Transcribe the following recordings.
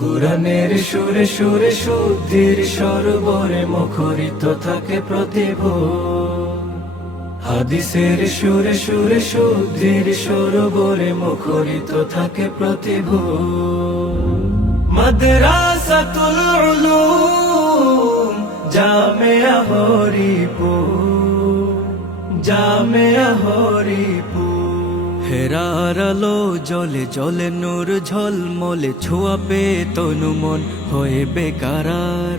কুরআনের সুরে সুরে শুদ্ধির সরোবরে মুখরিত থাকে প্রতিভোর। হাদিসের সুরে সুরে শুদ্ধির সরোবরে মুখরিত থাকে প্রতিভোর। মাদ্রাসাতুল উলুম জামিয়া হরিপুর, জামিয়া হরিপুর। হেরার আলো জলে জলে নূর ঝলমলে ছোঁয়া পে তনু মন হয়ে বেকারার।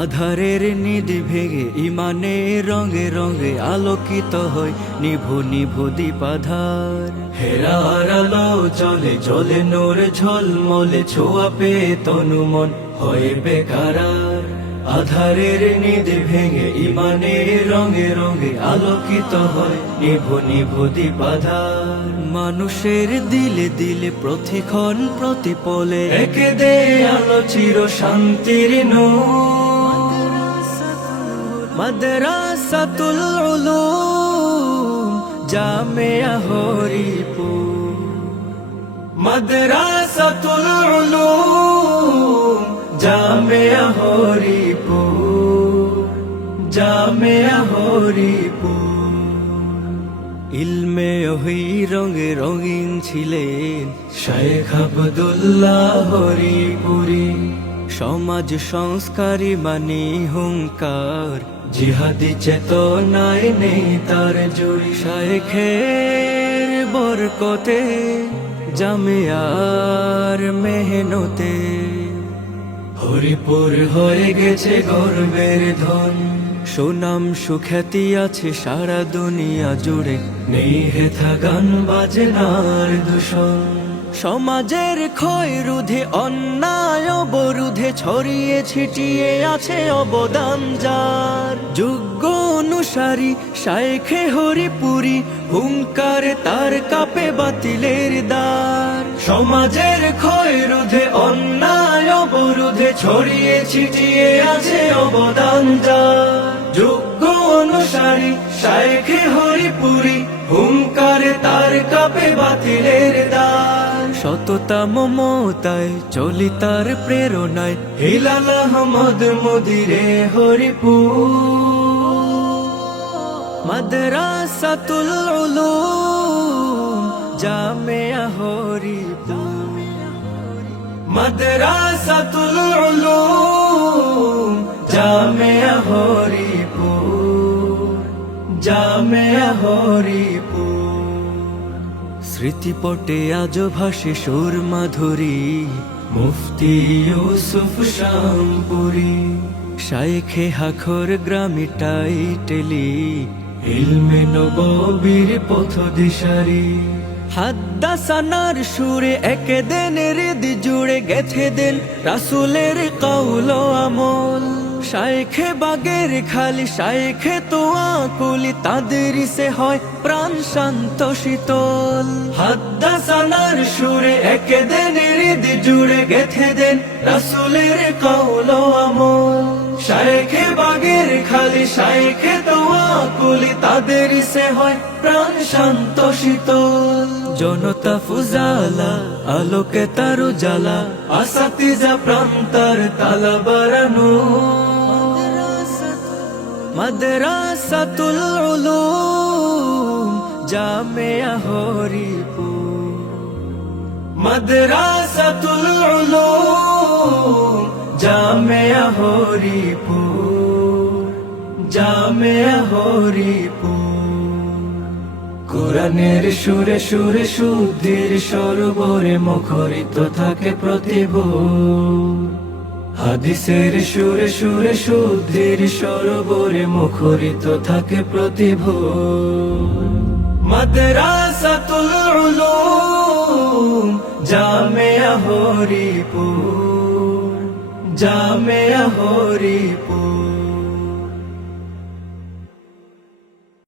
আধারের নিধি ভেঙে ইমানে রঙে রঙে আলোকিত হয় নিভু নিভু দীপাধার। হেরার আলো জলে জলে নূর ঝলমলে ছোঁয়া পে তনু মন হয়ে বেকারার। আধারের নিধি ভেঙে ইমানে রঙে রঙে আলোকিত হয় নিভু নিভু দীপাধার। মানুষের দিলে দিলে প্রতিক্ষণ প্রতিপলে একে দে আলো চির শান্তির নূর। মাদ্রাসাতুল উলুম জামিয়া হরিপুর, মাদ্রাসাতুল উলুম জামিয়া হরিপুর, জামিয়া হরিপুর। ইলমে ওহি রঙে রঙিন ছিলেন শায়েখ আব্দুল্লাহ হরিপুরি। সমাজ সংস্কারী মানি হুঙ্কার, জিহাদি চেতনায় নেই তার জুড়ি। শায়েখের বরকতে জামিয়ার মেহনতে হরিপুর হয়ে গেছে গর্বের ধন। সুনাম সুখ্যাতি আছে সারা দুনিয়া জুড়ে, নেই হেথা গান বাজনার দূষণ। সমাজের ক্ষয় রোধে অন্যায় অবরোধে ছড়িয়ে ছিটিয়ে আছে অবদান যার। যোগ্য অনুসারী শায়েখে হরিপুরি, হুঙ্কারে তার কাপে বাতিলের দ্বার। সমাজের ক্ষয় রোধে অন্যায় অবরোধে ছড়িয়ে ছিটিয়ে আছে অবদান যার। যোগ্য অনুসারী শায়েখে হরিপুরি, হুঙ্কারে তার কাপে বাতিলের দ্বার। সততা মমতায় চলি তার প্রেরণায়, হিলাল আহমদ মুদিরে হরিপুর। মাদ্রাসাতুল উলুম জামিয়া হরিপুর, মাদ্রাসাতুল উলুম জামিয়া হরিপুর, জামিয়া হরিপুর। স্মৃতিপটে আজ ভাসে সুর মাধুরী, মুফতি ইউসুফ শামপুরি। শায়েখে হাখর গ্রামে টাইটেলি, ইলমে নববীর পথ দিশারি। হাদ্দাসানার সুরে একে দেন হৃদি জুড়ে গেথে দেন রাসূলের কওল আমল। শায়েখে বাগের খালি শায়েখে তোয়া কুলি, তাদের সে হয় প্রাণ শান্ত শীতল। হাদ্দাসানার সুরে একে দেন হৃদি জুড়ে গেথে দেন রাসূলের কওল আমল। শায়েখে বাগের খালি শায়েখে তোয়া কুলি, তাদের সে হয় প্রাণ শান্ত শীতল। জনতা ফুজালা আলোকে তার উজালা, আসাতিজা প্রান্তার তালা বাড়ানো। মাদ্রাসাতুল উলুম জামিয়া হরিপুর, মাদ্রাসাতুল উলুম জামিয়া হরিপুর, জামিয়া হরিপুর। কুরআনের সুরে সুরে শুদ্ধির সরোবরে মুখরিত থাকে প্রতিভোর। হাদিসের সুরে সুরে শুদ্ধির সরোবরে মুখরিত থাকে প্রতিভোর। মাদ্রাসাতুল উলুম জামিয়া হরিপুর, জামিয়া হরিপুর।